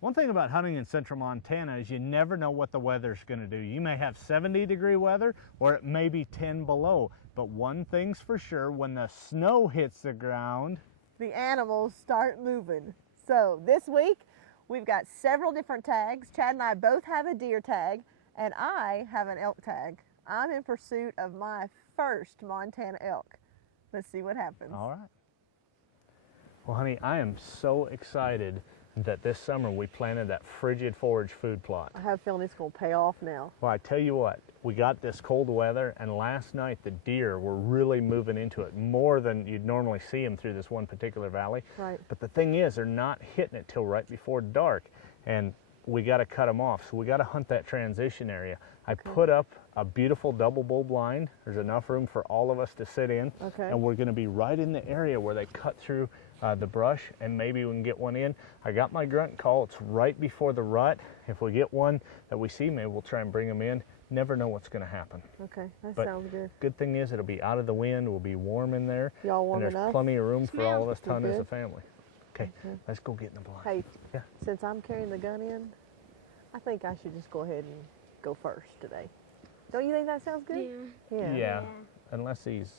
One thing about hunting in central Montana is you never know what the weather's going to do. You may have 70-degree weather or it may be 10 below. But one thing's for sure, when the snow hits the ground, the animals start moving. So this week we've got several different tags. Chad and I both have a deer tag and I have an elk tag. I'm in pursuit of my first Montana elk. Let's see what happens. All right. Well, honey, I am so excited that this summer we planted that frigid forage food plot. I have a feeling it's going to pay off now. Well, I tell you what, we got this cold weather, and last night the deer were really moving into it, more than you'd normally see them through this one particular valley. Right. But the thing is, they're not hitting it till right before dark, and we got to cut them off, so we got to hunt that transition area. I put up a beautiful double bull blind. There's enough room for all of us to sit in, and we're going to be right in the area where they cut through the brush, and maybe we can get one in. I got my grunt call. It's right before the rut. If we get one that we see, maybe we'll try and bring them in. Never know what's going to happen. Okay, that but sounds good. Good thing is it'll be out of the wind. We'll be warm in there. Y'all warm and there's enough? plenty of room for all of us to hunt as good? a family. Okay, let's go get in the blind. Hey, yeah. Since I'm carrying the gun in, I think I should just go ahead and go first today. Don't you think that sounds good? Yeah. Yeah. Unless he's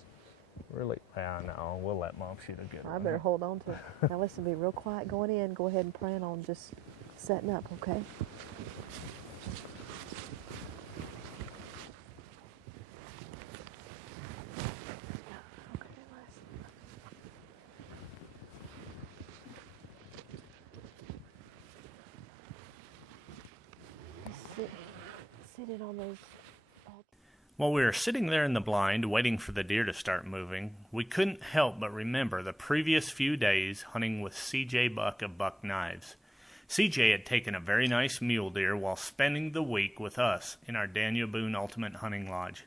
really, no, we'll let Mom shoot a good one. I better hold on to it. Now listen, be real quiet going in. Go ahead and plan on just setting up, okay? Sit it on those. While we were sitting there in the blind waiting for the deer to start moving, we couldn't help but remember the previous few days hunting with CJ Buck of Buck Knives. CJ had taken a very nice mule deer while spending the week with us in our Daniel Boone Ultimate Hunting Lodge.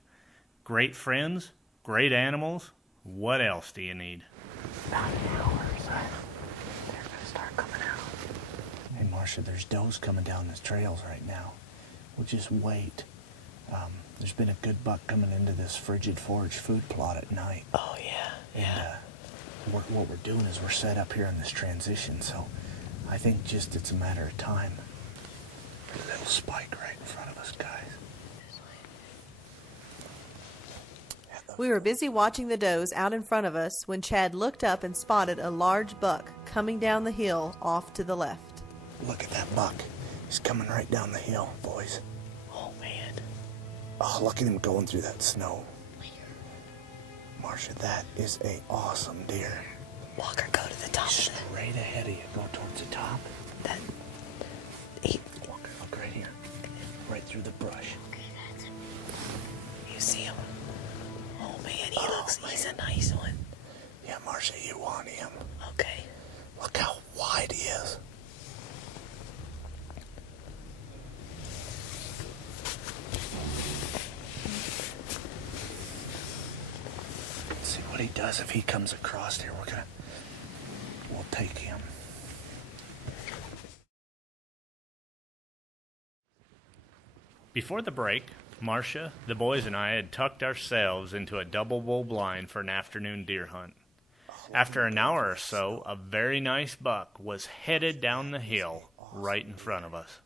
Great friends, great animals, what else do you need? About an hour, son. They're going to start coming out. Hey, Marsha, there's does coming down the trails right now. We'll just wait. There's been a good buck coming into this frigid forage food plot at night. Oh, yeah, yeah. And what we're doing is we're set up here in this transition, so I think just it's a matter of time. There's a little spike right in front of us, guys. We were busy watching the does out in front of us when Chad looked up and spotted a large buck coming down the hill off to the left. Look at that buck. He's coming right down the hill, boys. Oh, man. Oh, look at him going through that snow. Marsha, that is a awesome deer. Walker, go to the top. Straight ahead of you. Go towards the top. That. Walker, look right here. Right through the brush. You see him? Oh, man, he's a nice one. Yeah, Marsha, you want him. Okay. Look how wide he is. See what he does if he comes across here. We'll take him. Before the break, Marsha, the boys, and I had tucked ourselves into a double bull blind for an afternoon deer hunt. After an hour or so, a very nice buck was headed down the hill right in front of us.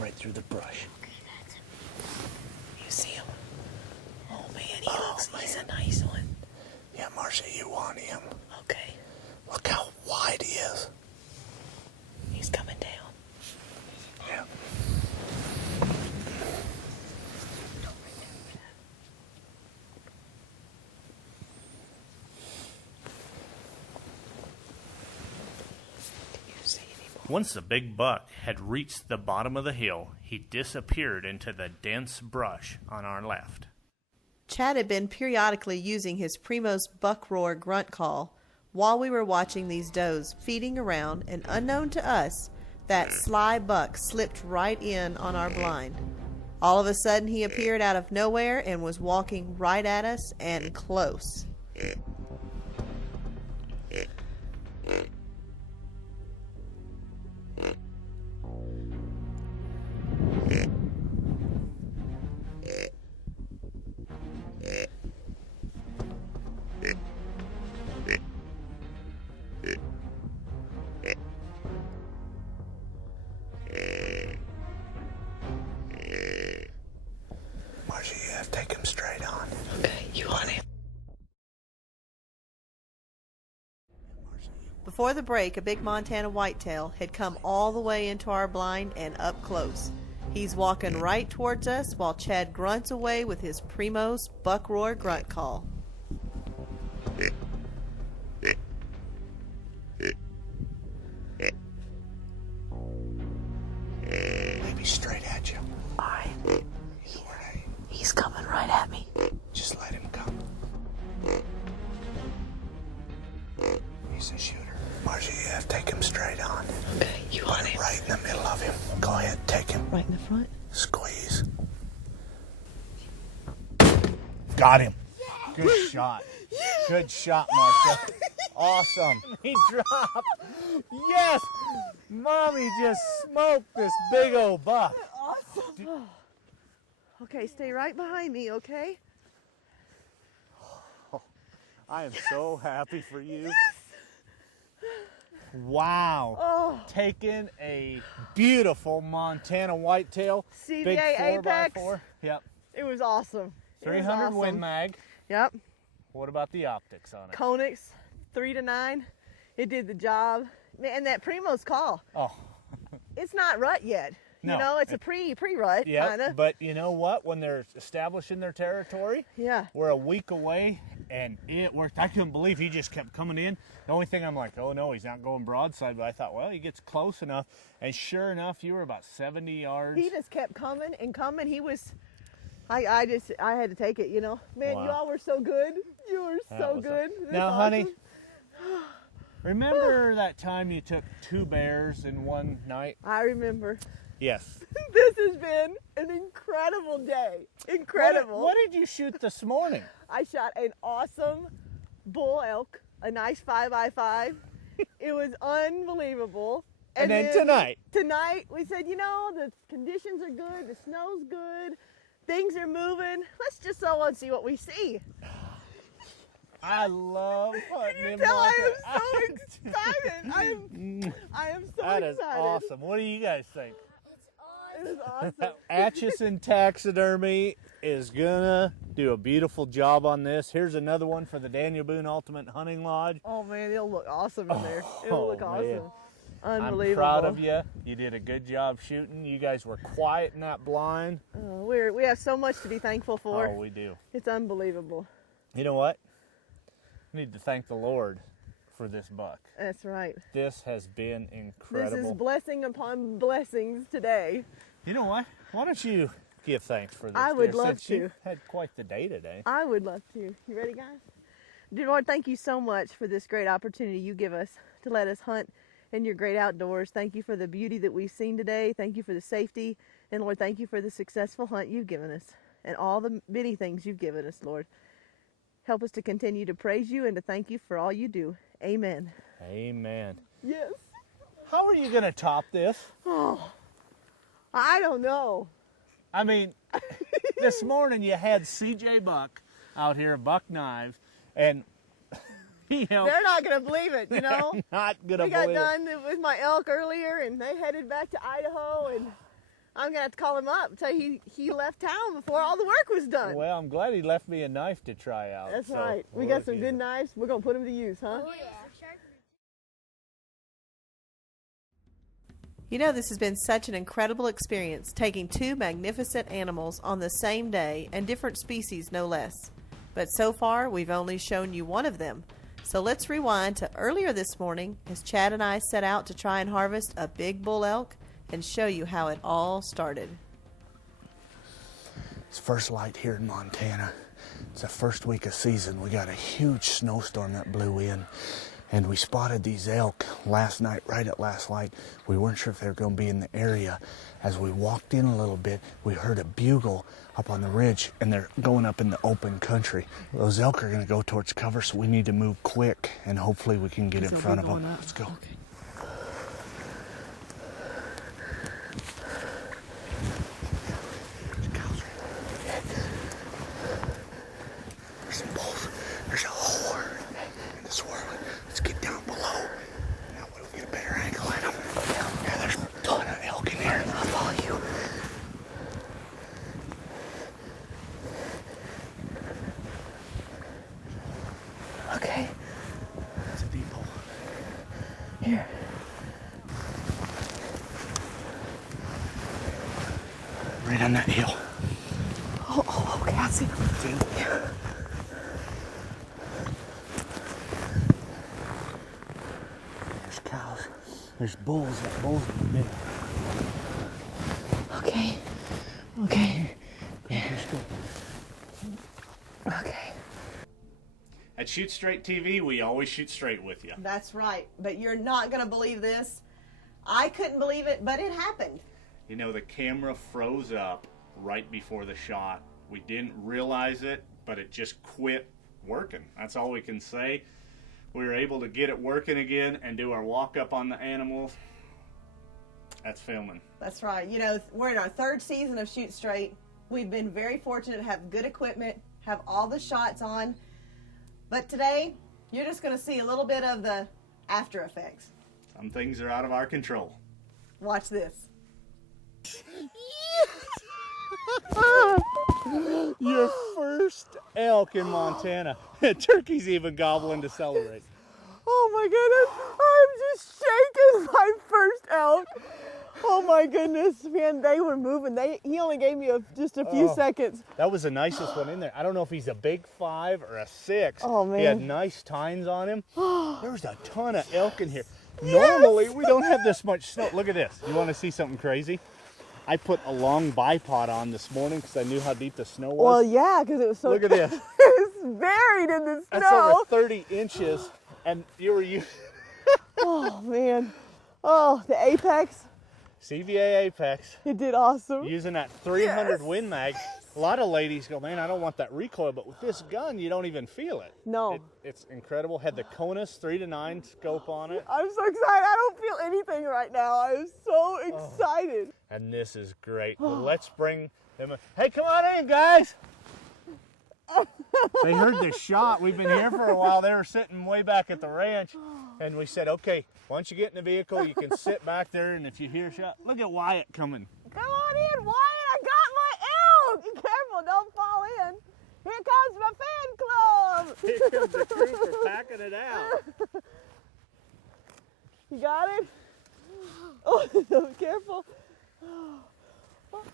Right through the brush. You see him? Oh, man, he's a nice one. Yeah, Marsha, you want him. Okay. Look how wide he is. He's coming down. Yeah. Once the big buck had reached the bottom of the hill, he disappeared into the dense brush on our left. Chad had been periodically using his Primos buck roar grunt call while we were watching these does feeding around, and unknown to us, that sly buck slipped right in on our blind. All of a sudden he appeared out of nowhere and was walking right at us and close. Before the break, a big Montana whitetail had come all the way into our blind and up close. He's walking right towards us while Chad grunts away with his Primos buck roar grunt call. Maybe straight at you. All right. He's coming right at me. Just let him come. He's a shooter. Marsha, you have to take him straight on. Okay, you Put want him him? right in the middle of him. Go ahead, take him. Right in the front? Squeeze. Got him. Good shot. Good shot, Marsha. Awesome. He dropped. Yes. Mommy just smoked this big old buck. Awesome. Okay, stay right behind me, okay? I am so happy for you. Wow. Oh. Taking a beautiful Montana whitetail. CVA big 4x4. Apex. Yep. It was awesome. It was 300 awesome. Win Mag. Yep. What about the optics on it? Konix 3 to 9. It did the job. And that Primo's call. Oh. It's not rut yet. No. You know, it's a pre-rut Yeah, kind of. but you know what? When they're establishing their territory, Yeah. we're a week away, and it worked. I couldn't believe he just kept coming in. The only thing I'm like, oh no, he's not going broadside. But I thought, well, he gets close enough, and sure enough, you were about 70 yards. He just kept coming and coming. He was. I had to take it. You know, man, Wow. you all were so good. You were That so was good. It was Now, honey, awesome. remember that time you took 2 bears in one night? I remember. Yes. This has been an incredible day. Incredible. What did you shoot this morning? I shot an awesome bull elk, a nice 5x5. It was unbelievable. And then tonight? Tonight, we said, you know, the conditions are good, the snow's good, things are moving. Let's just go and see what we see. I love hunting in Tell I Montana. am so excited. I am so That is excited. awesome. What do you guys think? It is awesome. Atchison Taxidermy is gonna do a beautiful job on this. Here's another one for the Daniel Boone Ultimate Hunting Lodge. Oh man, it'll look awesome in there. It'll look man. awesome. I'm Unbelievable. proud of you. You did a good job shooting. You guys were quiet in that blind. We have so much to be thankful for. Oh, we do. It's unbelievable. You know what? I need to thank the Lord for this buck. That's right. This has been This incredible. is blessing upon blessings today. You know what? Why don't you give thanks for this? I would dear, love since you to. had quite the day today. I would love to. You ready, guys? Dear Lord, thank you so much for this great opportunity you give us to let us hunt in your great outdoors. Thank you for the beauty that we've seen today. Thank you for the safety. And Lord, thank you for the successful hunt you've given us and all the many things you've given us, Lord. Help us to continue to praise you and to thank you for all you do. Amen. Amen. Yes. How are you going to top this? Oh, I don't know. I mean, this morning you had CJ Buck out here, Buck Knives, and you know, They're not going to believe it, you know? not gonna We got believe it. done with my elk earlier, and they headed back to Idaho, and I'm gonna have to call him up and tell he left town before all the work was done. Well, I'm glad he left me a knife to try out. That's so right. We we'll got some get good it. knives. We're gonna put them to use, huh? You know, this has been such an incredible experience, taking 2 magnificent animals on the same day, and different species no less. But so far, we've only shown you one of them. So let's rewind to earlier this morning as Chad and I set out to try and harvest a big bull elk and show you how it all started. It's first light here in Montana. It's the first week of season. We got a huge snowstorm that blew in, and we spotted these elk last night, right at last light. We weren't sure if they were going to be in the area. As we walked in a little bit, we heard a bugle up on the ridge, and they're going up in the open country. Those elk are going to go towards cover, so we need to move quick, and hopefully we can get in front of them. Let's go. There's some bulls. There's a whole herd in the swirling. Let's get down below. Now we'll get a better angle at them. Yeah, there's a ton of elk in here. I'll follow you. Okay. It's a deep hole. Right on that hill. Oh, okay, I see. Yeah. There's cows. There's bulls. That bull's in the middle. Okay. Okay. Let's go. Okay. At Shoot Straight TV, we always shoot straight with you. That's right. But you're not going to believe this. I couldn't believe it, but it happened. You know, the camera froze up right before the shot. We didn't realize it, but it just quit working. That's all we can say. We were able to get it working again and do our walk up on the animals. That's filming. That's right. You know, we're in our third season of Shoot Straight. We've been very fortunate to have good equipment, have all the shots on. But today, you're just going to see a little bit of the after effects. Some things are out of our control. Watch this. Your first elk in Montana. Turkey's even gobbling to celebrate. Oh my goodness, I'm just shaking my first elk. Oh my goodness, man, they were moving. He only gave me just a few seconds. That was the nicest one in there. I don't know if he's a big 5 or a 6. Oh, man. He had nice tines on him. There was a ton of elk in here. Normally, we don't have this much snow. Look at this. You want to see something crazy? I put a long bipod on this morning because I knew how deep the snow was. Well, yeah, because it was so. Look at this. It was buried in the snow. That's over 30 inches, and you were using Oh man. Oh, the Apex. CVA Apex. It did awesome. Using that 300 Win Mag. A lot of ladies go, man, I don't want that recoil, but with this gun, you don't even feel it. No. It's incredible. Had the Conus 3-9 scope on it. I'm so excited. I don't feel anything right now. I'm so excited. And this is great. Well, let's bring them in. Hey, come on in, guys. They heard this shot. We've been here for a while. They were sitting way back at the ranch. And we said, okay, once you get in the vehicle, you can sit back there. And if you hear a shot, look at Wyatt coming. Come on in, Wyatt. I got my elk. Be careful. Don't fall in. Here comes my fan club. Here comes the crew for packing it out. You got it? Oh, so careful. Look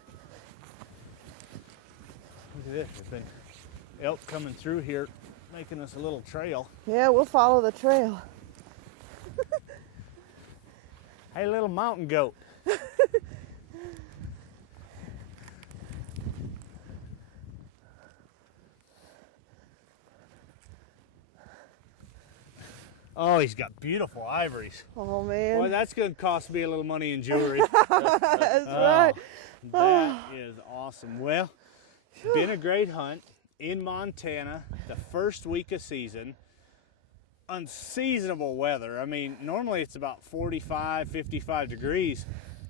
at this. There's been elk coming through here, making us a little trail. Yeah, we'll follow the trail. Hey, little mountain goat. Oh, he's got beautiful ivories. Oh, man. Boy, that's going to cost me a little money in jewelry. That's right. That is awesome. Well, been a great hunt in Montana, the first week of season. Unseasonable weather. I mean, normally it's about 45, 55 degrees,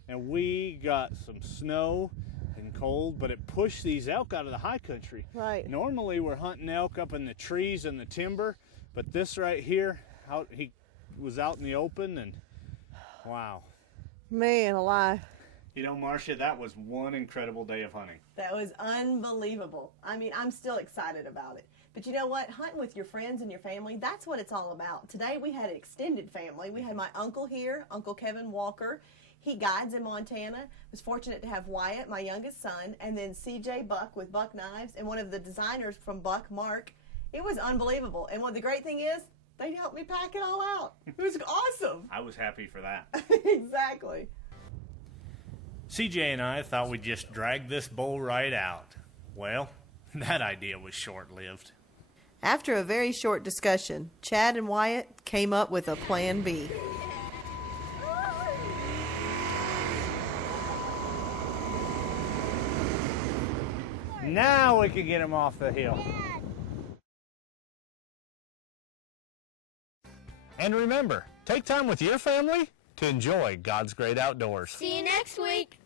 and we got some snow and cold, but it pushed these elk out of the high country. Right. Normally we're hunting elk up in the trees and the timber, but this right here, he was out in the open, and wow. Man alive. You know, Marsha, that was one incredible day of hunting. That was unbelievable. I mean, I'm still excited about it. But you know what? Hunting with your friends and your family, that's what it's all about. Today we had an extended family. We had my uncle here, Uncle Kevin Walker. He guides in Montana. Was fortunate to have Wyatt, my youngest son, and then CJ Buck with Buck Knives, and one of the designers from Buck, Mark. It was unbelievable. And what the great thing is, they helped me pack it all out. It was awesome. I was happy for that. Exactly. CJ and I thought we'd just drag this bull right out. Well, that idea was short-lived. After a very short discussion, Chad and Wyatt came up with a plan B. Now we can get him off the hill. And remember, take time with your family to enjoy God's great outdoors. See you next week.